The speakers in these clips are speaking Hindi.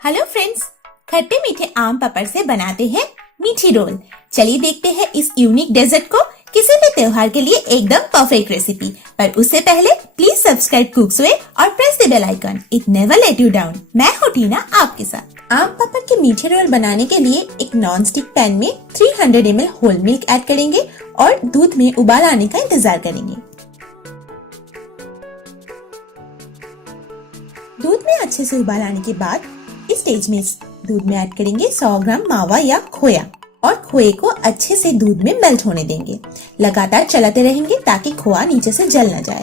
हेलो फ्रेंड्स, खट्टे मीठे आम पापड़ से बनाते हैं मीठी रोल। चलिए देखते हैं इस यूनिक डेजर्ट को, किसी भी त्योहार के लिए एकदम परफेक्ट रेसिपी। पर उससे पहले प्लीज सब्सक्राइब कुक्सवे और press the bell icon, it never let you down. मैं हूँ टीना आपके साथ। आम पापड़ के मीठे रोल बनाने के लिए एक नॉन स्टिक पैन में 300 ml होल मिल्क ऐड करेंगे और दूध में उबाल आने का इंतजार करेंगे। दूध में अच्छे से उबाल आने के बाद इस स्टेज में दूध में ऐड करेंगे 100 ग्राम मावा या खोया और खोए को अच्छे से दूध में मेल्ट होने देंगे। लगातार चलाते रहेंगे ताकि खोआ नीचे से जल न जाए।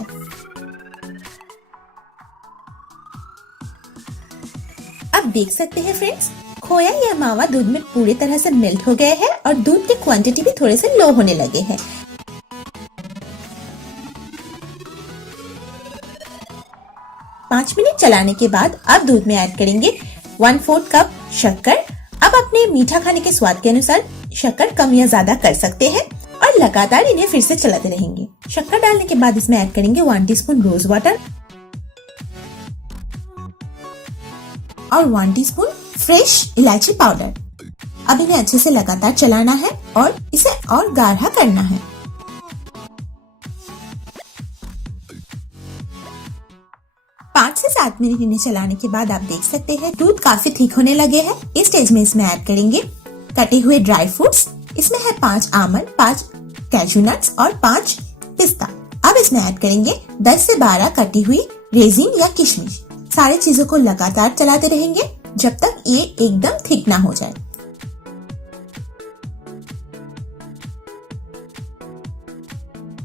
अब देख सकते हैं फ्रेंड्स, खोया या मावा दूध में पूरी तरह से मेल्ट हो गए हैं और दूध की क्वांटिटी भी थोड़े से लो होने लगे हैं। पाँच मिनट चलाने के बाद अब दूध में ऐड करेंगे 1/4 कप शक्कर। अब अपने मीठा खाने के स्वाद के अनुसार शक्कर कम या ज्यादा कर सकते हैं और लगातार इन्हें फिर से चलाते रहेंगे। शक्कर डालने के बाद इसमें ऐड करेंगे 1 टीस्पून रोज वाटर और 1 टीस्पून फ्रेश इलायची पाउडर। अब इन्हें अच्छे से लगातार चलाना है और इसे और गाढ़ा करना है। पाँच से 7 मिनट इन्हें चलाने के बाद आप देख सकते हैं दूध काफी थिक होने लगे हैं। इस स्टेज में इसमें ऐड करेंगे कटे हुए ड्राई फ्रूट्स। इसमें है 5 आमंड, 5 कैशू नट्स और 5 पिस्ता। अब इसमें ऐड करेंगे 10 से 12 कटी हुई रेजिन या किशमिश। सारी चीजों को लगातार चलाते रहेंगे जब तक ये एकदम थिक ना हो जाए।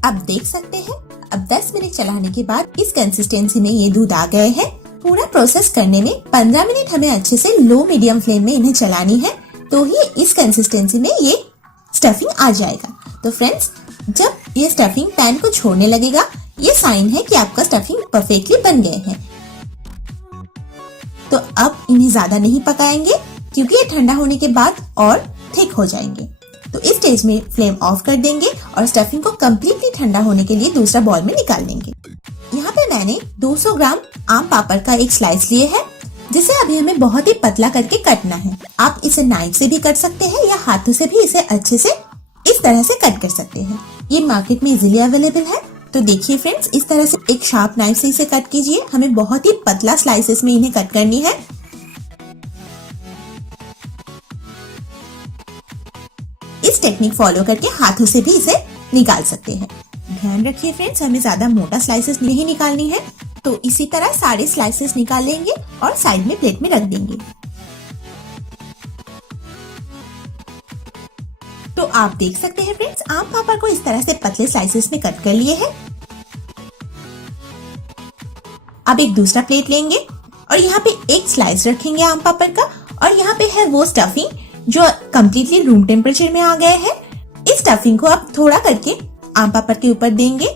अब देख सकते हैं, अब 10 मिनट चलाने के बाद इस कंसिस्टेंसी में ये दूध आ गए हैं। पूरा प्रोसेस करने में 15 मिनट हमें अच्छे से लो मीडियम फ्लेम में इन्हें चलानी है, तो ही इस कंसिस्टेंसी में ये स्टफिंग आ जाएगा। तो फ्रेंड्स, जब ये स्टफिंग पैन को छोड़ने लगेगा, ये साइन है कि आपका स्टफिंग परफेक्टली बन गए हैं। तो अब इन्हें ज्यादा नहीं पकाएंगे क्योंकि ये ठंडा होने के बाद और थिक हो जाएंगे। तो इस स्टेज में फ्लेम ऑफ कर देंगे और स्टफिंग को कम्प्लीटली ठंडा होने के लिए दूसरा बॉल में निकाल लेंगे। यहाँ पे मैंने 200 ग्राम आम पापड़ का एक स्लाइस लिए है, जिसे अभी हमें बहुत ही पतला करके कटना है। आप इसे नाइफ से भी कट सकते हैं या हाथों से भी इसे अच्छे से इस तरह से कट कर सकते हैं। ये मार्केट में इजीली अवेलेबल है। तो देखिए फ्रेंड्स, इस तरह से एक शार्प नाइफ से इसे कट कीजिए। हमें बहुत ही पतला स्लाइसेस में इन्हें कट करनी है। इस टेक्निक फॉलो करके हाथों से भी इसे निकाल सकते हैं। ध्यान रखिए फ्रेंड्स, हमें ज्यादा मोटा स्लाइसेस नहीं निकालनी है। तो इसी तरह सारे स्लाइसेस निकाल लेंगे और साइड में प्लेट में रख देंगे। तो आप देख सकते हैं फ्रेंड्स, आम पापड़ को इस तरह से पतले स्लाइसेस में कट कर लिए हैं। अब एक दूसरा प्लेट लेंगे और यहाँ पे एक स्लाइस रखेंगे आम पापड़ का, और यहाँ पे है वो स्टफिंग जो कम्प्लीटली रूम टेम्परेचर में आ गए हैं। इस स्टफिंग को आप थोड़ा करके आम पापड़ के ऊपर देंगे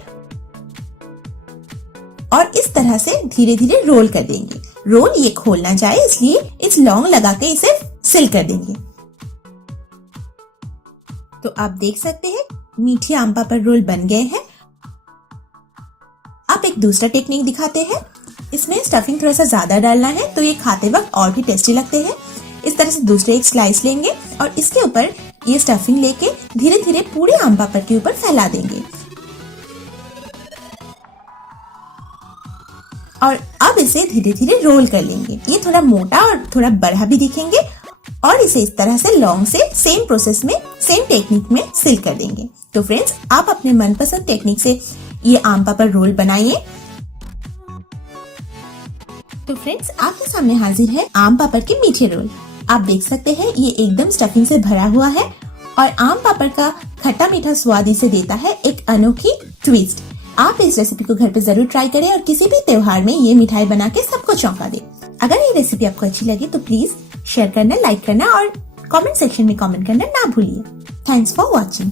और इस तरह से धीरे धीरे रोल कर देंगे। रोल ये खोल ना जाए इसलिए इस लौंग लगा के इसे सील कर देंगे। तो आप देख सकते हैं मीठे आम पापड़ रोल बन गए हैं। अब एक दूसरा टेक्निक दिखाते हैं। इसमें स्टफिंग थोड़ा सा ज्यादा डालना है तो ये खाते वक्त और भी टेस्टी लगते हैं। इस तरह से दूसरे एक स्लाइस लेंगे और इसके ऊपर ये स्टफिंग लेके धीरे धीरे पूरे आम पापड़ के ऊपर फैला देंगे। और अब इसे धीरे धीरे रोल कर लेंगे। ये थोड़ा मोटा और थोड़ा बड़ा भी दिखेंगे और इसे इस तरह से लौंग से सेम प्रोसेस में, सेम टेक्निक में सील कर देंगे। तो फ्रेंड्स, आप अपने मनपसंद टेक्निक से ये आम पापड़ रोल बनाइए। तो फ्रेंड्स, आपके सामने हाजिर है आम पापड़ के मीठे रोल। आप देख सकते हैं ये एकदम स्टफिंग से भरा हुआ है और आम पापड़ का खट्टा मीठा स्वाद इसे देता है एक अनोखी ट्विस्ट। आप इस रेसिपी को घर पे जरूर ट्राई करें और किसी भी त्योहार में ये मिठाई बना के सबको चौंका दें। अगर ये रेसिपी आपको अच्छी लगी तो प्लीज शेयर करना, लाइक करना और कमेंट सेक्शन में कमेंट करना ना भूलिए। Thanks for watching.